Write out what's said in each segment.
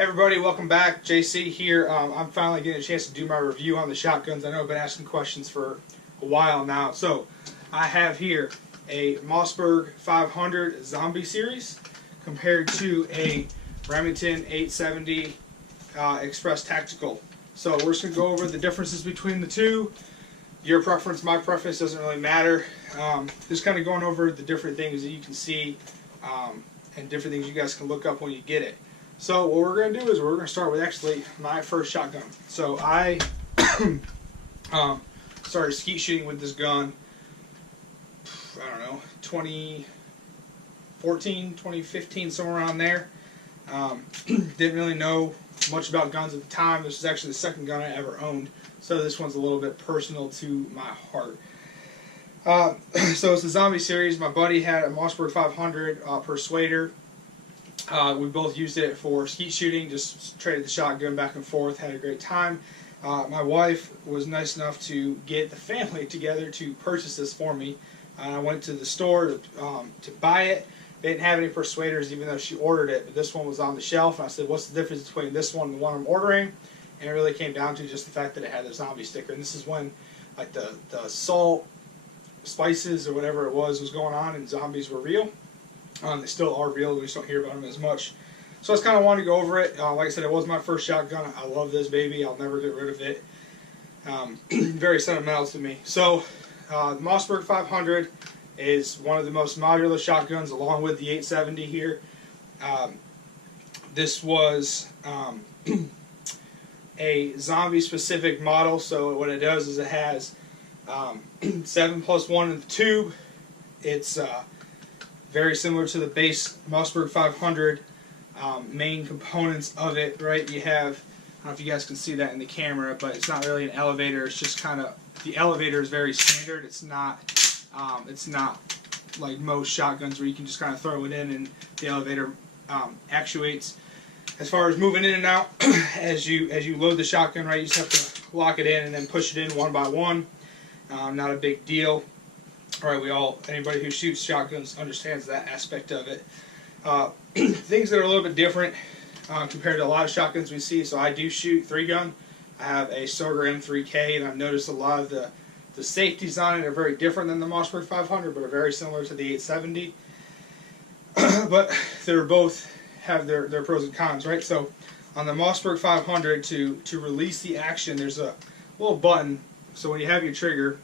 Hey everybody, welcome back. JC here. I'm finally getting a chance to do my review on the shotguns. I know I've been asking questions for a while now. So I have here a Mossberg 500 Zombie series compared to a Remington 870 Express Tactical. So we're just going to go over the differences between the two. Your preference, my preference, doesn't really matter. Just kind of going over the different things that you can see and different things you guys can look up when you get it. So what we're going to do is we're going to start with actually my first shotgun. So I started skeet shooting with this gun, I don't know, 2014, 2015, somewhere around there. Didn't really know much about guns at the time. This is actually the second gun I ever owned. So this one's a little bit personal to my heart. So it's the Zombie series. My buddy had a Mossberg 500 Persuader. We both used it for skeet shooting, just traded the shotgun back and forth, had a great time. My wife was nice enough to get the family together to purchase this for me. I went to the store to buy it. They didn't have any Persuaders even though she ordered it, but this one was on the shelf, and I said, what's the difference between this one and the one I'm ordering? And it really came down to just the fact that it had the zombie sticker. And this is when like the salt, spices, or whatever it was going on, and zombies were real. They still are real, we just don't hear about them as much. So I just kind of wanted to go over it. Like I said, it was my first shotgun. I love this baby. I'll never get rid of it. Very sentimental to me. So the Mossberg 500 is one of the most modular shotguns along with the 870 here. This was a zombie specific model, so what it does is it has 7+1 in the tube. It's very similar to the base Mossberg 500. Main components of it, right? You have, I don't know if you guys can see that in the camera, but it's not really an elevator. It's just kind of, the elevator is very standard. It's not like most shotguns where you can just kind of throw it in and the elevator actuates. As far as moving in and out, as you load the shotgun, right, you just have to lock it in and then push it in one by one. Not a big deal. All right, anybody who shoots shotguns understands that aspect of it. Things that are a little bit different compared to a lot of shotguns we see. So I do shoot 3-gun. I have a Soger M3K, and I've noticed a lot of the safeties on it are very different than the Mossberg 500, but are very similar to the 870. But they're both have their pros and cons, right? So on the Mossberg 500, to release the action, there's a little button. So when you have your trigger,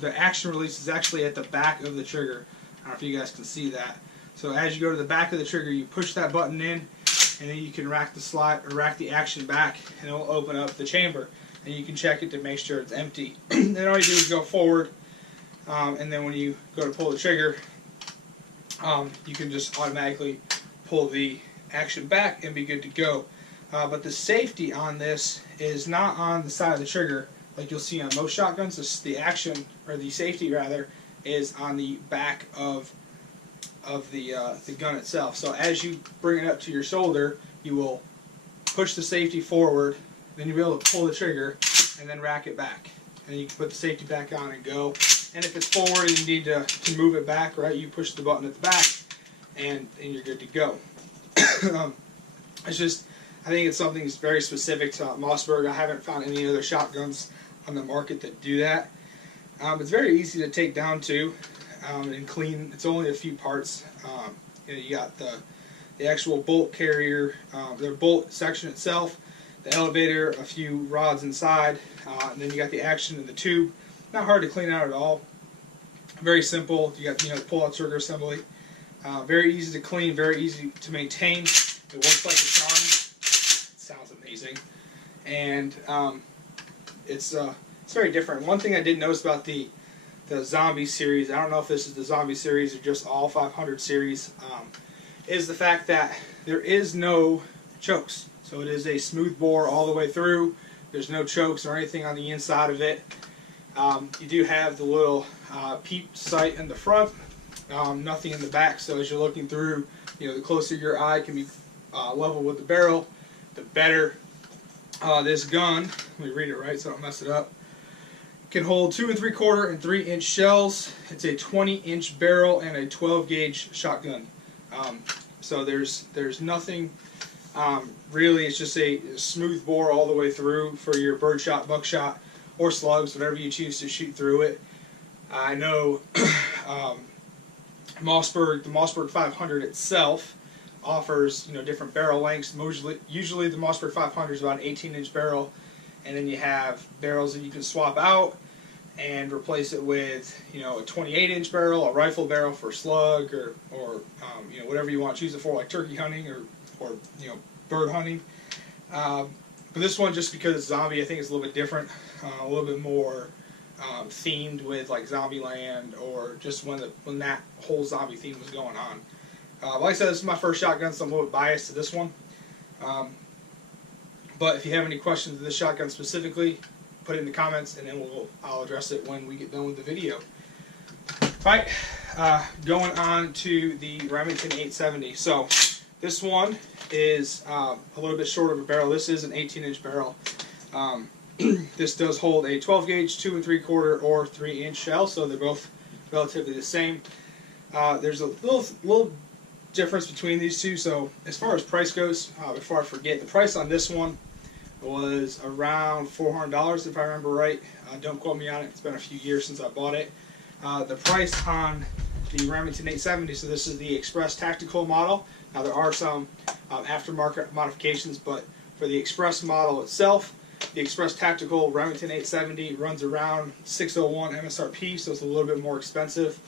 the action release is actually at the back of the trigger. I don't know if you guys can see that. So as you go to the back of the trigger, you push that button in, and then you can rack the slot or rack the action back, and it'll open up the chamber. And you can check it to make sure it's empty. Then all you do is go forward, and then when you go to pull the trigger, you can just automatically pull the action back and be good to go. But the safety on this is not on the side of the trigger like you'll see on most shotguns. The action, or the safety rather, is on the back of the gun itself. So as you bring it up to your shoulder, you will push the safety forward, then you'll be able to pull the trigger and then rack it back. And you can put the safety back on and go. And if it's forward and you need to move it back, right, you push the button at the back and you're good to go. It's just, I think it's something that's very specific to Mossberg. I haven't found any other shotguns on the market that do that. It's very easy to take down too and clean. It's only a few parts. You got the actual bolt carrier, the bolt section itself, the elevator, a few rods inside, and then you got the action in the tube. Not hard to clean out at all. Very simple. You got the pull-out trigger assembly. Very easy to clean, very easy to maintain. It works like a charm. It sounds amazing, and it's very different. One thing I did notice about the Zombie series, I don't know if this is the Zombie series or just all 500 series, is the fact that there is no chokes. So it is a smooth bore all the way through. There's no chokes or anything on the inside of it. You do have the little Peep Sight in the front, nothing in the back. So as you're looking through, the closer your eye can be level with the barrel, the better. This gun, let me read it right so I don't mess it up, can hold 2 3/4 and 3-inch shells. It's a 20-inch barrel and a 12-gauge shotgun. So there's nothing Really, it's just a smooth bore all the way through for your birdshot, buckshot, or slugs, whatever you choose to shoot through it. I know Mossberg, the Mossberg 500 itself offers different barrel lengths. Usually the Mossberg 500 is about an 18-inch barrel, and then you have barrels that you can swap out and replace it with a 28-inch barrel, a rifle barrel for slug, or whatever you want to choose it for, like turkey hunting or bird hunting. But this one, just because it's zombie, I think it's a little bit different, a little bit more themed with like Zombieland, or just when that whole zombie theme was going on. Like I said, this is my first shotgun, so I'm a little bit biased to this one. But if you have any questions of this shotgun specifically, put it in the comments, and then I'll address it when we get done with the video. Right, going on to the Remington 870. So this one is a little bit short of a barrel. This is an 18-inch barrel. This does hold a 12 gauge, 2 3/4, or 3-inch shell, so they're both relatively the same. There's a little difference between these two. So as far as price goes, before I forget, the price on this one was around $400 if I remember right. Don't quote me on it, it's been a few years since I bought it. The price on the Remington 870, so this is the Express Tactical model. Now there are some aftermarket modifications, but for the Express model itself, the Express Tactical Remington 870 runs around $601 MSRP, so it's a little bit more expensive.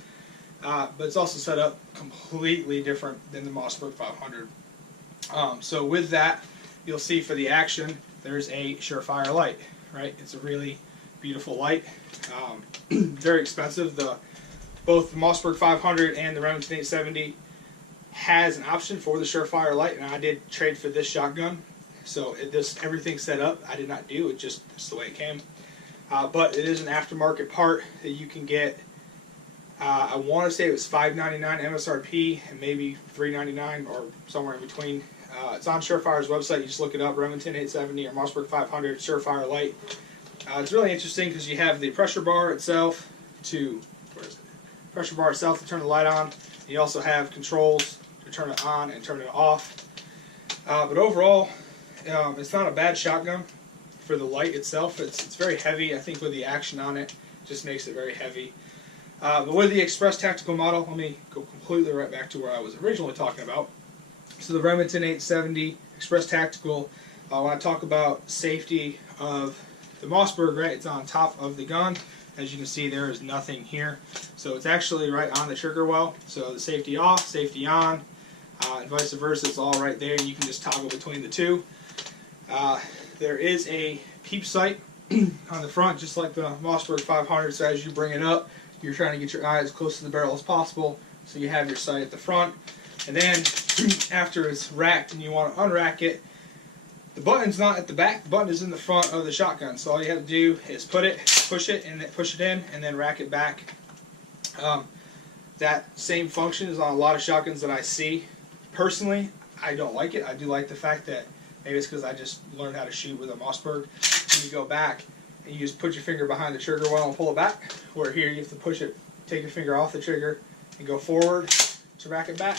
But it's also set up completely different than the Mossberg 500. So with that, you'll see for the action, there's a Surefire light, right? It's a really beautiful light. Very expensive. Both the Mossberg 500 and the Remington 870 has an option for the Surefire light, and I did trade for this shotgun. So everything's set up. I did not do it; it's the way it came. But it is an aftermarket part that you can get. I want to say it was $5.99 MSRP and maybe $3.99 or somewhere in between. It's on Surefire's website. You just look it up, Remington 870 or Mossberg 500 Surefire light. It's really interesting because you have the pressure bar itself to turn the light on. You also have controls to turn it on and turn it off. But overall, it's not a bad shotgun for the light itself. It's very heavy. I think with the action on it, just makes it very heavy. But with the Express Tactical model, let me go completely right back to where I was originally talking about. So the Remington 870 Express Tactical, when I talk about safety of the Mossberg, right, it's on top of the gun. As you can see, there is nothing here. So it's actually right on the trigger well. So the safety off, safety on, and vice versa, it's all right there. You can just toggle between the two. There is a Peep Sight on the front, just like the Mossberg 500, so as you bring it up, you're trying to get your eye as close to the barrel as possible, so you have your sight at the front. And then after it's racked and you want to unrack it, the button's not at the back, the button is in the front of the shotgun. So all you have to do is push it in, and then rack it back. That same function is on a lot of shotguns that I see. Personally, I don't like it. I do like the fact that maybe it's because I just learned how to shoot with a Mossberg. When you go back and you just put your finger behind the trigger well and pull it back, where here you have to push it, take your finger off the trigger and go forward to rack it back.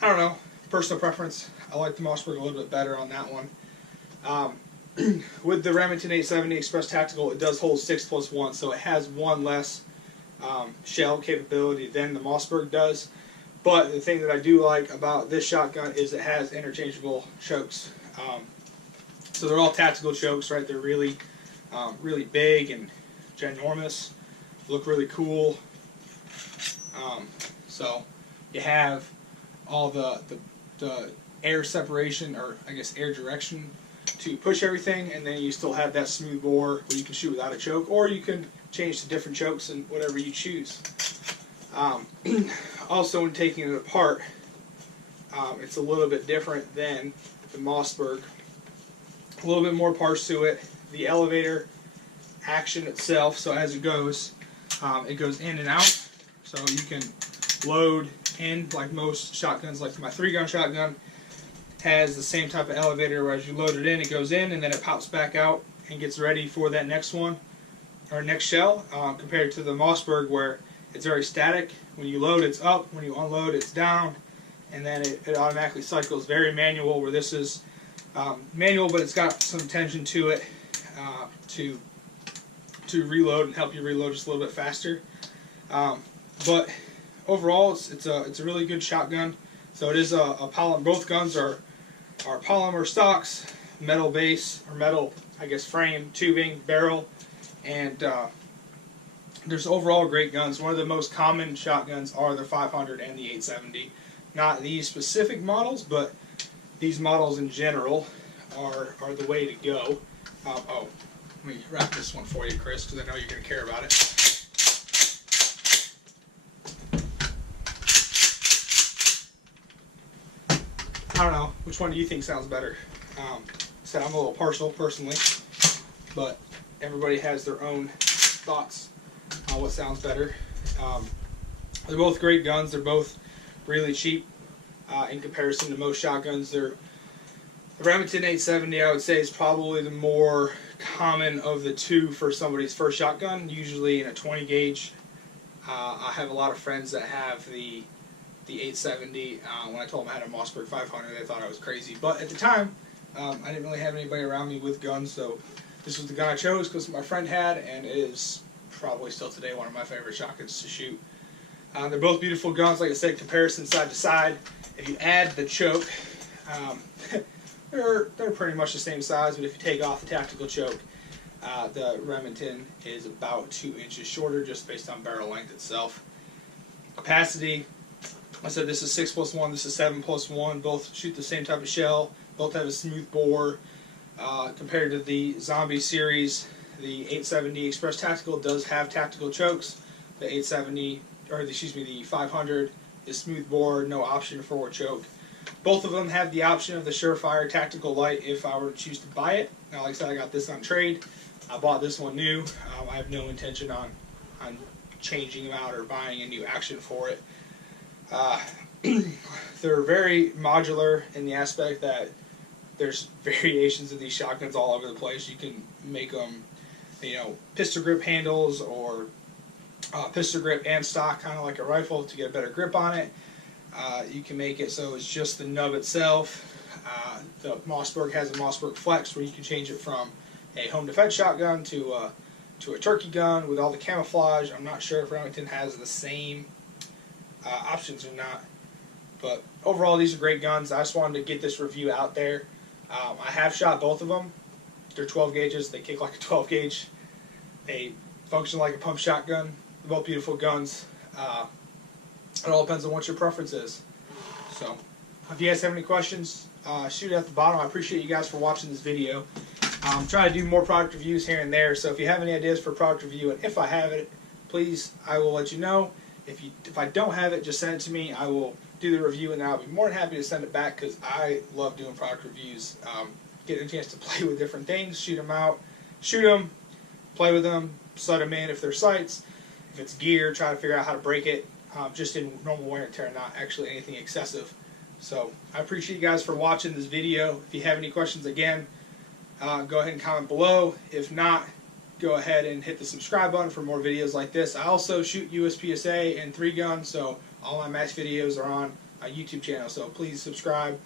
I don't know, personal preference. I like the Mossberg a little bit better on that one. With the Remington 870 Express Tactical, it does hold 6+1, so it has one less shell capability than the Mossberg does. But the thing that I do like about this shotgun is it has interchangeable chokes. So they're all tactical chokes, right? They're really, really big and ginormous. Look really cool. So you have all the air separation, or I guess air direction, to push everything, and then you still have that smooth bore where you can shoot without a choke, or you can change to different chokes and whatever you choose. Also, when taking it apart, it's a little bit different than the Mossberg. A little bit more parts to it. The elevator action itself, so as it goes in and out. So you can load in like most shotguns, like my 3-gun shotgun has the same type of elevator where as you load it goes in, and then it pops back out and gets ready for that next one, or next shell, compared to the Mossberg where it's very static. When you load, it's up. When you unload, it's down. and then it automatically cycles. Very manual, where this is manual, but it's got some tension to it to reload and help you reload just a little bit faster. But overall, it's a really good shotgun. So it is a polymer. Both guns are polymer stocks, metal base, or metal, I guess, frame, tubing, barrel, and there's overall great guns. One of the most common shotguns are the 500 and the 870. Not these specific models, but these models in general are the way to go. Oh, let me wrap this one for you, Chris, because I know you're going to care about it. I don't know, which one do you think sounds better? So I'm a little partial personally, but everybody has their own thoughts on what sounds better. They're both great guns. They're both really cheap in comparison to most shotguns. The Remington 870, I would say, is probably the more common of the two for somebody's first shotgun, usually in a 20 gauge. I have a lot of friends that have the 870. When I told them I had a Mossberg 500, they thought I was crazy. But at the time, I didn't really have anybody around me with guns, so this was the gun I chose because my friend had, and it is probably still today one of my favorite shotguns to shoot. They're both beautiful guns, like I said, comparison side to side. If you add the choke, they're pretty much the same size, but if you take off the tactical choke, the Remington is about 2 inches shorter, just based on barrel length itself. Capacity, I said this is 6+1, this is 7+1. Both shoot the same type of shell. Both have a smooth bore. Compared to the ZMB series, the 870 Express Tactical does have tactical chokes. The 870, or excuse me, the 500 is smooth bore, no option for a choke. Both of them have the option of the Surefire Tactical Light if I were to choose to buy it. Now, like I said, I got this on trade. I bought this one new. I have no intention on changing them out or buying a new action for it. They're very modular in the aspect that there's variations of these shotguns all over the place. You can make them, pistol grip handles or pistol grip and stock, kind of like a rifle, to get a better grip on it. You can make it so it's just the nub itself. The Mossberg has a Mossberg Flex, where you can change it from a home defense shotgun to a turkey gun with all the camouflage. I'm not sure if Remington has the same options or not, but overall these are great guns. I just wanted to get this review out there. I have shot both of them. They're 12 gauges. They kick like a 12 gauge. They function like a pump shotgun. They're both beautiful guns. It all depends on what your preference is. So if you guys have any questions, shoot at the bottom. I appreciate you guys for watching this video. I'm trying to do more product reviews here and there, so if you have any ideas for product review, and if I have it, please, I will let you know. If I don't have it, just send it to me. I will do the review, and I'll be more than happy to send it back, because I love doing product reviews. Getting a chance to play with different things, shoot them, play with them, set them in if they're sights. If it's gear, try to figure out how to break it, just in normal wear and tear, not actually anything excessive. So I appreciate you guys for watching this video. If you have any questions, again, go ahead and comment below. If not, go ahead and hit the subscribe button for more videos like this. I also shoot USPSA and 3-gun, so all my match videos are on my YouTube channel. So please subscribe,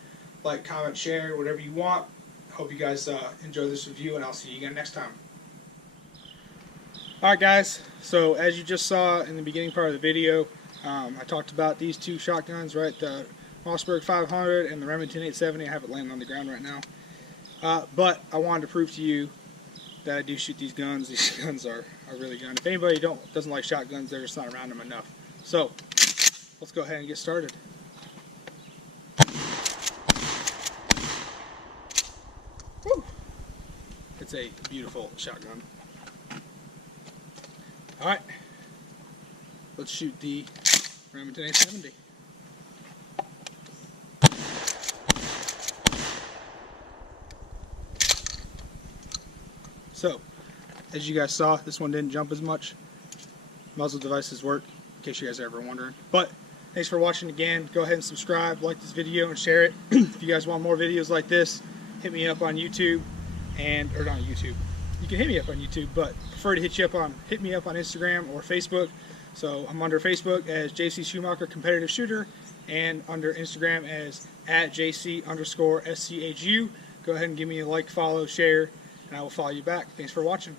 like, comment, share, whatever you want. Hope you guys enjoy this review, and I'll see you again next time. Alright guys, so as you just saw in the beginning part of the video, I talked about these two shotguns, right? The Mossberg 500 and the Remington 870. I have it laying on the ground right now. But I wanted to prove to you that I do shoot these guns. These guns are really good. If anybody doesn't like shotguns, they're just not around them enough. So let's go ahead and get started. Woo! It's a beautiful shotgun. Alright, let's shoot the Remington 870. So, as you guys saw, this one didn't jump as much. Muzzle devices work, in case you guys are ever wondering. But, thanks for watching again. Go ahead and subscribe, like this video, and share it. If you guys want more videos like this, hit me up on YouTube, or not YouTube. You can hit me up on YouTube, but prefer to hit me up on Instagram or Facebook. So I'm under Facebook as JC Schumacher Competitive Shooter, and under Instagram as @JC_SCHU. Go ahead and give me a like, follow, share, and I will follow you back. Thanks for watching.